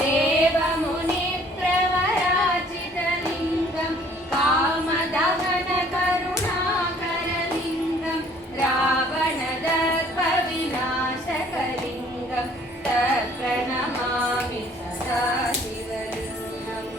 देवमुनिप्रवराचितलिङ्गं कामदहनकरुणाकरलिङ्गं रावणदर्पविनाशकलिङ्गं तत्प्रणमामि सदा शिवलिङ्गम्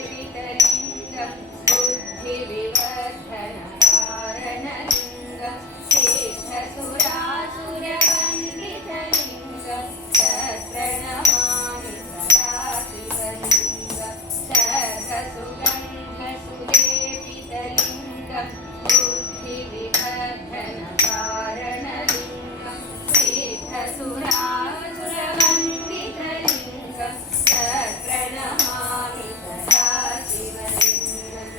सर्वसुगन्धसुलेपितलिङ्गं बुद्धिविवर्धनकारणलिङ्गं सिद्धसुरासुरवन्दितलिङ्गं तत्प्रणमामि सदा शिवलिङ्गं सर्वसुगन्धसुलेपितलिङ्गं बुद्धिविवर्धनकारणलिङ्गं सिद्धसुरासुरवन्दितलिङ्गं तत्प्रणमामि सदा शिवलिङ्गम्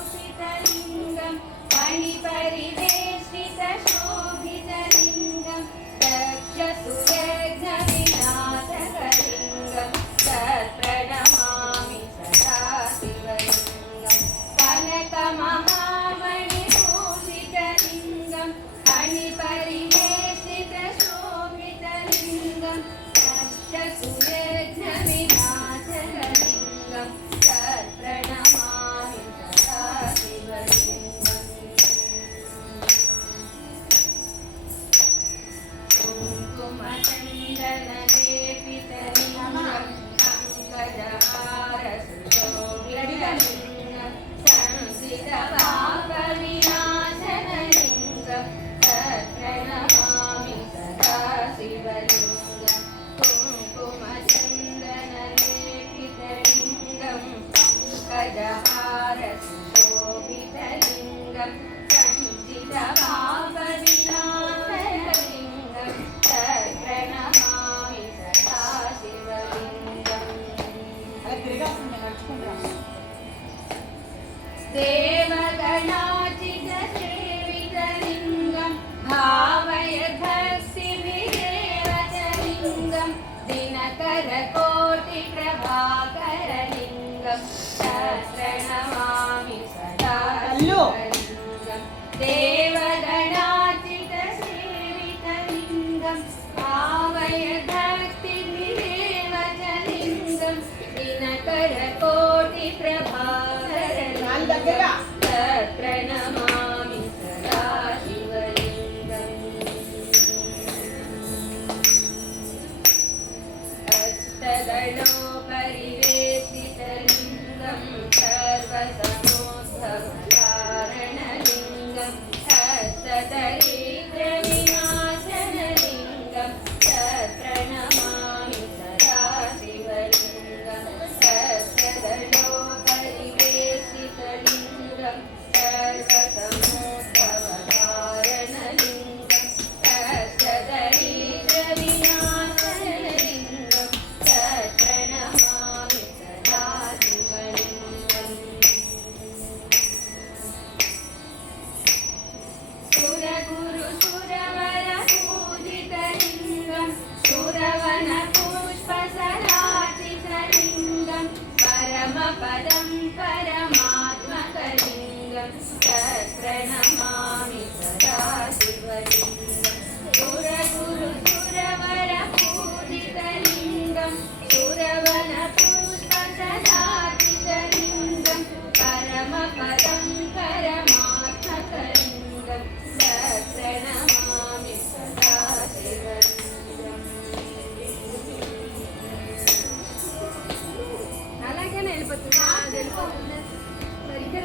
कनकमहामणिभूषितलिङ्गं मणिपरिवेष्टितशोभितलिङ्गं दक्षसुयज्ञविनाशकलिङ्गं तत्प्रणमामि सदा शिवलिङ्गं कनकमहामणिभूषितलिङ्गं मणिपरिवेष्टितशोभितलिङ्गं दक्षसुयज्ञविनाशकलिङ्गं तत्प्रणमामि सदा शिवलिङ्गम् कुङ्कुमचन्दनलेपितलिङ्गं पङ्कजहारसुशोभितलिङ्गं संसितपापविनाशनलिङ्गं तत्प्रणमामि सदा शिवलिङ्गं कुङ्कुमचन्दनलेपितलिङ्गं पङ्कजहारसुशोभितलिङ्गं संसितपापविनाशनलिङ्गं तत्प्रणमामि सदा शिवलिङ्गम् देवगणाचितसेवितलिङ्गं भावयद्भक्तिभिरेव च लिङ्गं दिनकरकोटिप्रभाकरलिङ्गं तत्प्रणमामि सदा शिवलिङ्गं देवगणाचितसेवितलिङ्गं भावयद्भक्तिभिरेव च लिङ्गं दिनकरकोटिप्रभाकरलिङ्गं तत्प्रणमामि सदा शिवलिङ्गम् हस्तगणोपरिवेशितलिङ्गं सर्वसमोद्भवकारणलिङ्गं हस्तदरिद्रविनाशनलिङ्गं तत्प्रणमामि सदा शिवलिङ्गं हस्तगणोपरिवेशितलिङ्गं सर्वसमोद्भवकारणलिङ्गं हस्तदरिद्रविनाशनलिङ्गं तत्प्रणमामि सदा शिवलिङ्गम् सुरगुरुसुरवरपूजितलिङ्गं सुरवनपुष्पसराचितलिङ्गं परमपदं परमात्मकलिङ्गं तत्प्रणमामि सदा शिवलिङ्गं सुरगुरुसुरवरपूजितलिङ्गं सुरवनपुष्पसराचितलिङ्गं परमपदं परमात्मकलिङ्गं तत्प्रणमामि सदा शिवलिङ्गम् అలాగేనే వెళ్ళిపోతుంది సరిగ్గా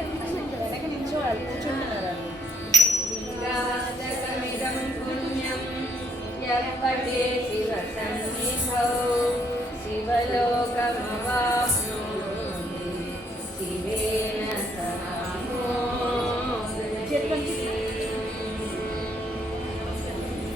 వెనక నిల్చోవాలి కూర్చుంటున్నారు లింగాదకమిదం పుణ్యం యప్పటే శివసన్నిధౌ శివలోకమవాప్నోతి శివేన సహ